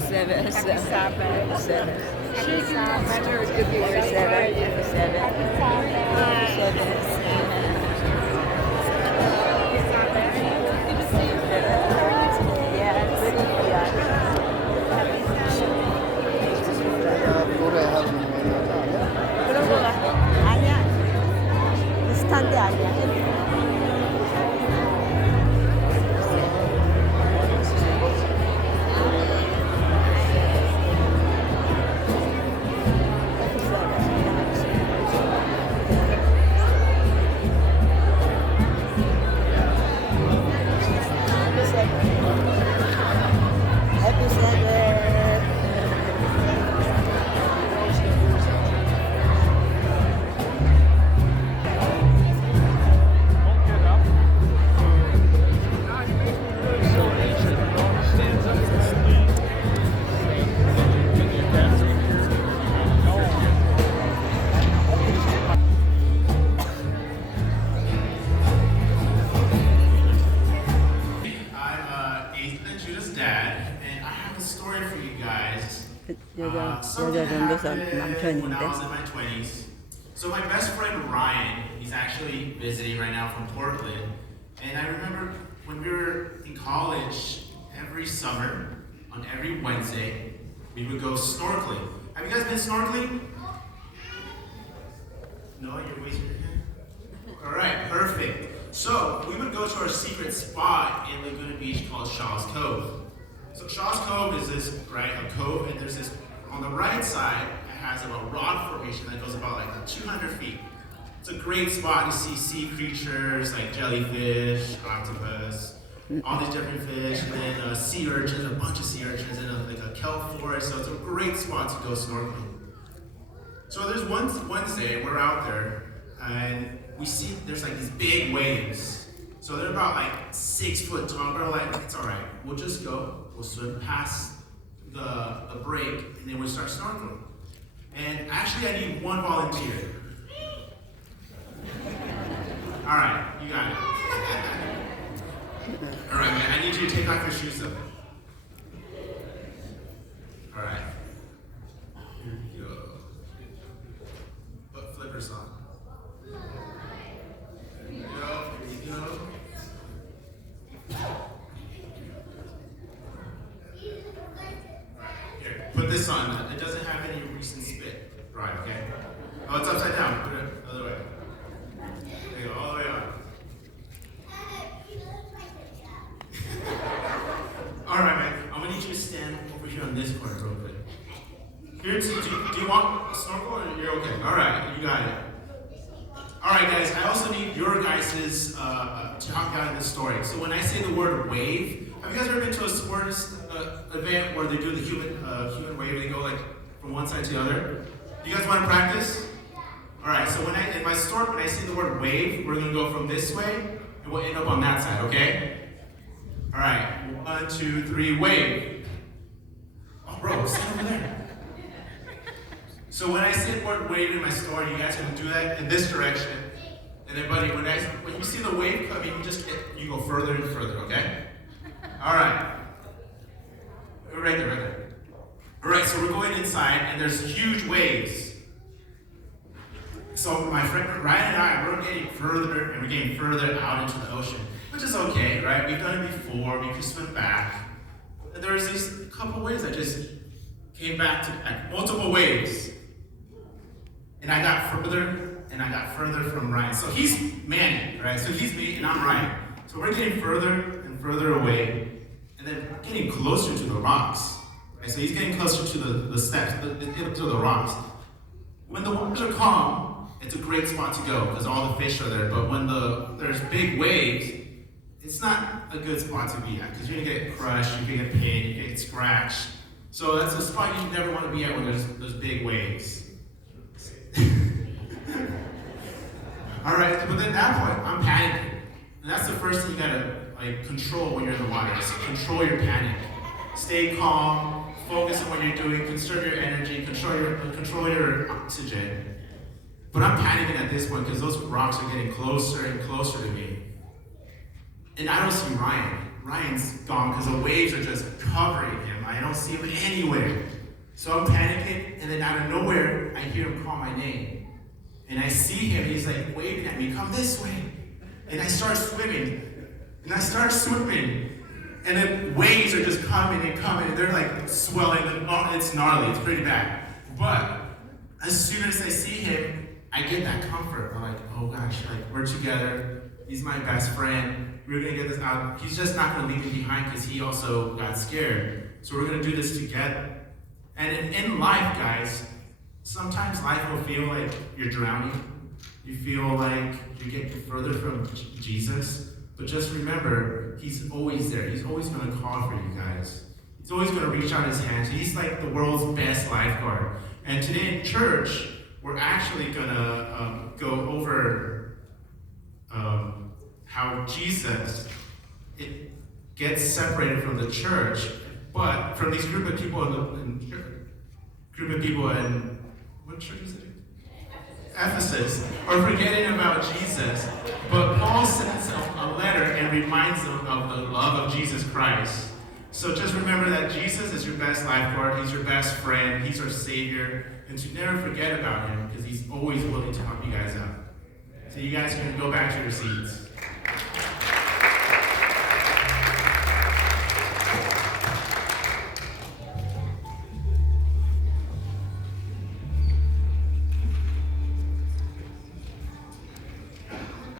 Seven. Seven. Seven. 노래하는 거 그런 거 같아. 아니야. 비슷한데 아니야. Happy Sabbath. I'm Ethan and Judah's dad, and I have a story for you guys. Something 여자 happened 전도사 when I was 남편인데. in my 20s. So my best friend Ryan, he's actually visiting right now from Portland, and I remember when we were in college, every summer, on every Wednesday, we would go snorkeling. Have you guys been snorkeling? No, you're wasting your hand? All right, perfect. So we would go to our secret spot in Laguna Beach called Shaw's Cove. So Shaw's Cove is this, right, a cove, and there's this, on the right side, it has a rock formation that goes about like 200 feet. It's a great spot to see sea creatures like jellyfish, octopus, all these different fish, and then sea urchins, a bunch of sea urchins, and like a kelp forest. So it's a great spot to go snorkeling. So there's one Wednesday, we're out there, and we see there's like these big waves. So they're about like 6 foot tall. We're like, it's all right. We'll just go. We'll swim past the break, and then we'll start snorkeling. And actually, I need one volunteer. All right, you got it. All right, man. I need you to take off your shoes, though. All right. Here you go. Put flippers on. Here you go. Here you go. Here, put this on. It doesn't have any recent spit. Right, okay? Oh, it's upside down. Put it the other way. There you go, all the way on. All right, man. I'm gonna need you to stand over here on this corner real quick. Here, do you want a snorkel or you're okay? All right, you got it. All right, guys. I also need your guys' to help out in this story. So when I say the word wave, have you guys ever been to a sports event where they do the human wave? They go like from one side to the other. Do you guys want to practice? All right. So when I say the word wave, we're gonna go from this way, and we'll end up on that side. Okay? All right. 1, 2, 3, wave. Oh, bro, stand over there. So when I say the word wave in my story, you guys are gonna do that in this direction. And then, buddy, when you see the wave coming, you go further and further, okay? All right. Right there, right there. All right, so we're going inside, and there's huge waves. So my friend Ryan and I, we're getting further, and we're getting further out into the ocean, which is okay, right? We've done it before. We can swim back. And there was these couple waves that just came back to back, multiple waves. And I got further and I got further from Ryan. So he's Manny, right? So he's me and I'm Ryan. So we're getting further and further away, and then getting closer to the rocks. Right? So he's getting closer to the steps, to the rocks. When the waters are calm, it's a great spot to go because all the fish are there. But when there's big waves, it's not a good spot to be at because you're gonna get crushed, you can get pain, you can get scratched. So that's a spot you never want to be at when there's big waves. All right, but at that point, I'm panicking. And that's the first thing you gotta control when you're in the water. Just control your panic. Stay calm, focus on what you're doing, conserve your energy, control your oxygen. But I'm panicking at this point because those rocks are getting closer and closer to me. And I don't see Ryan. Ryan's gone because the waves are just covering him. I don't don't see him anywhere. So I'm panicking, and then out of nowhere, I hear him call my name. And I see him, he's like waving at me, come this way. And I start swimming. And then waves are just coming, and they're like swelling, and it's gnarly, it's pretty bad. But as soon as I see him, I get that comfort. I'm like, oh gosh, like we're together, he's my best friend, we're gonna get this out. He's just not gonna leave me behind because he also got scared. So we're gonna do this together. And in life, guys, sometimes life will feel like you're drowning. You feel like you're getting further from Jesus. But just remember, he's always there. He's always going to call for you guys. He's always going to reach out his hands. He's like the world's best lifeguard. And today in church, we're actually going to go over how Jesus gets separated from the church, but from these group of people in what church is it? Ephesus, are forgetting about Jesus, but Paul sends them a letter and reminds them of the love of Jesus Christ. So just remember that Jesus is your best lifeguard, he's your best friend, he's our Savior, and to never forget about him because he's always willing to help you guys out. So you guys can go back to your seats.